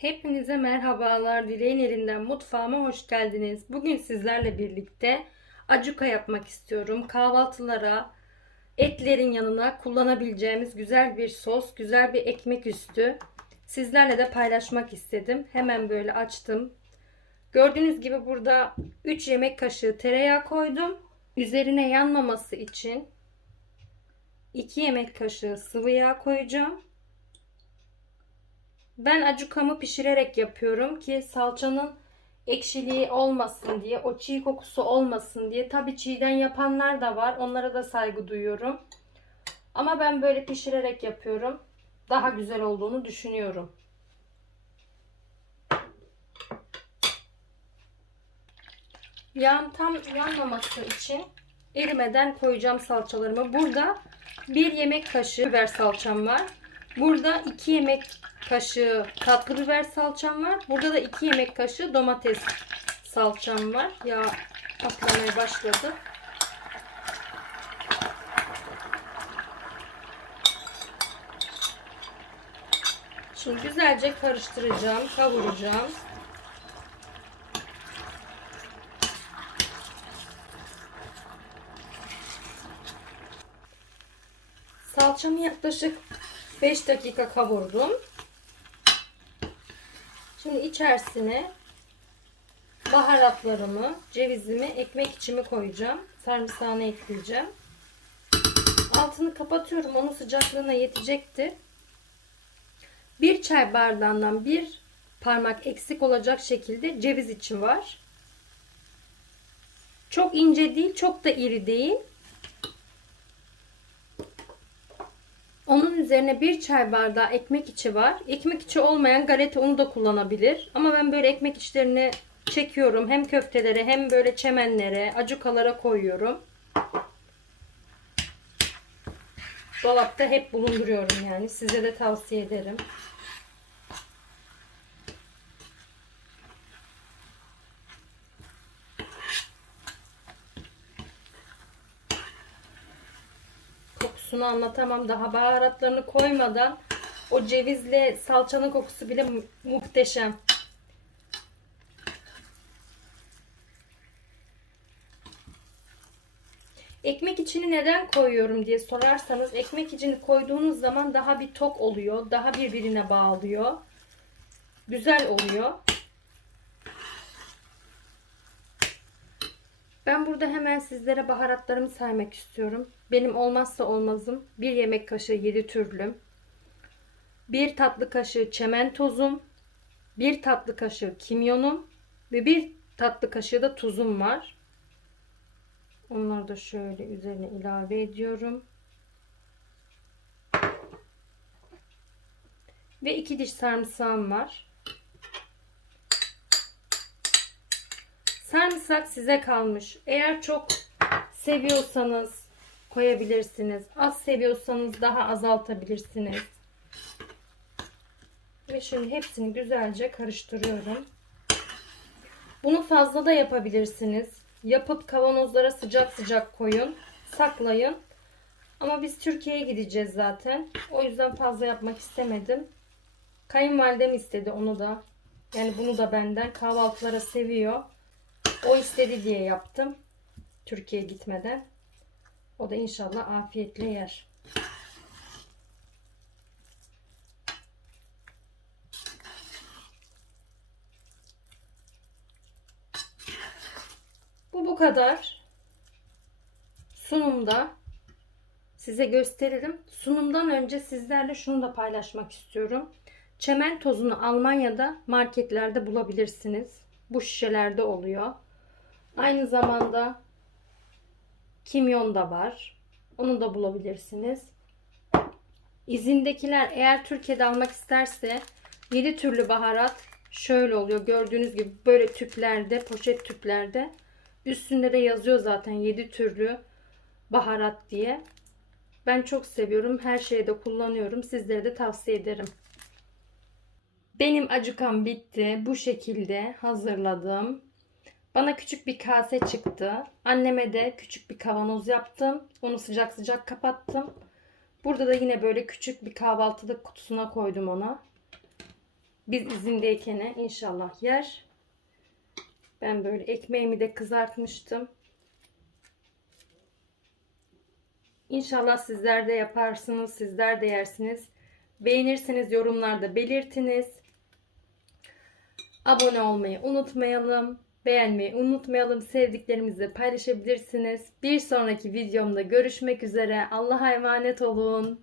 Hepinize merhabalar. Dileğin elinden mutfağıma hoş geldiniz. Bugün sizlerle birlikte acuka yapmak istiyorum. Kahvaltılara, etlerin yanına kullanabileceğimiz güzel bir sos, güzel bir ekmek üstü. Sizlerle de paylaşmak istedim. Hemen böyle açtım. Gördüğünüz gibi burada 3 yemek kaşığı tereyağı koydum. Üzerine yanmaması için 2 yemek kaşığı sıvı yağ koyacağım. Ben acukamı pişirerek yapıyorum ki salçanın ekşiliği olmasın diye, o çiğ kokusu olmasın diye. Tabi çiğden yapanlar da var. Onlara da saygı duyuyorum. Ama ben böyle pişirerek yapıyorum. Daha güzel olduğunu düşünüyorum. Yağım tam yanmaması için erimeden koyacağım salçalarımı. Burada bir yemek kaşığı biber salçam var. Burada 2 yemek kaşığı tatlı biber salçam var. Burada da 2 yemek kaşığı domates salçam var. Ya patlamaya başladı. Şimdi güzelce karıştıracağım, kavuracağım. Salçamı yaklaşık 5 dakika kavurdum. Şimdi içerisine baharatlarımı, cevizimi, ekmek içimi koyacağım. Sarımsağını ekleyeceğim. Altını kapatıyorum. Onun sıcaklığına yetecekti. Bir çay bardağından bir parmak eksik olacak şekilde ceviz içi var. Çok ince değil, çok da iri değil. Onun üzerine bir çay bardağı ekmek içi var. Ekmek içi olmayan galeta unu da kullanabilir. Ama ben böyle ekmek içlerini çekiyorum. Hem köftelere hem böyle çemenlere, acukalara koyuyorum. Dolapta hep bulunduruyorum yani. Size de tavsiye ederim. Kokusunu anlatamam. Daha baharatlarını koymadan o cevizle salçanın kokusu bile mu- muhteşem. Ekmek içini neden koyuyorum diye sorarsanız ekmek içini koyduğunuz zaman daha bir tok oluyor. Daha birbirine bağlıyor. Güzel oluyor. Ben burada hemen sizlere baharatlarımı saymak istiyorum. Benim olmazsa olmazım bir yemek kaşığı yedi türlüm. Bir tatlı kaşığı çemen tozum. Bir tatlı kaşığı kimyonum. Ve bir tatlı kaşığı da tuzum var. Onları da şöyle üzerine ilave ediyorum. Ve iki diş sarımsağım var. Sarımsak size kalmış. Eğer çok seviyorsanız koyabilirsiniz. Az seviyorsanız daha azaltabilirsiniz. Ve şimdi hepsini güzelce karıştırıyorum. Bunu fazla da yapabilirsiniz. Yapıp kavanozlara sıcak sıcak koyun. Saklayın. Ama biz Türkiye'ye gideceğiz zaten. O yüzden fazla yapmak istemedim. Kayınvalidem istedi onu da. Yani bunu da benden kahvaltılara seviyor. O istedi diye yaptım. Türkiye'ye gitmeden. O da inşallah afiyetle yer. Bu bu kadar. Sunumda size gösteririm. Sunumdan önce sizlerle şunu da paylaşmak istiyorum. Çemen tozunu Almanya'da marketlerde bulabilirsiniz. Bu şişelerde oluyor. Aynı zamanda kimyon da var. Onu da bulabilirsiniz. İzindekiler eğer Türkiye'de almak isterse 7 türlü baharat şöyle oluyor. Gördüğünüz gibi böyle tüplerde, poşet tüplerde. Üstünde de yazıyor zaten 7 türlü baharat diye. Ben çok seviyorum. Her şeyde kullanıyorum. Sizlere de tavsiye ederim. Benim acukam bitti. Bu şekilde hazırladım. Bana küçük bir kase çıktı. Anneme de küçük bir kavanoz yaptım. Onu sıcak sıcak kapattım. Burada da yine böyle küçük bir kahvaltılık kutusuna koydum ona. Biz izindeyken inşallah yer. Ben böyle ekmeğimi de kızartmıştım. İnşallah sizler de yaparsınız, sizler de yersiniz. Beğenirseniz yorumlarda belirtiniz. Abone olmayı unutmayalım. Beğenmeyi unutmayalım. Sevdiklerimizle paylaşabilirsiniz. Bir sonraki videomda görüşmek üzere. Allah'a emanet olun.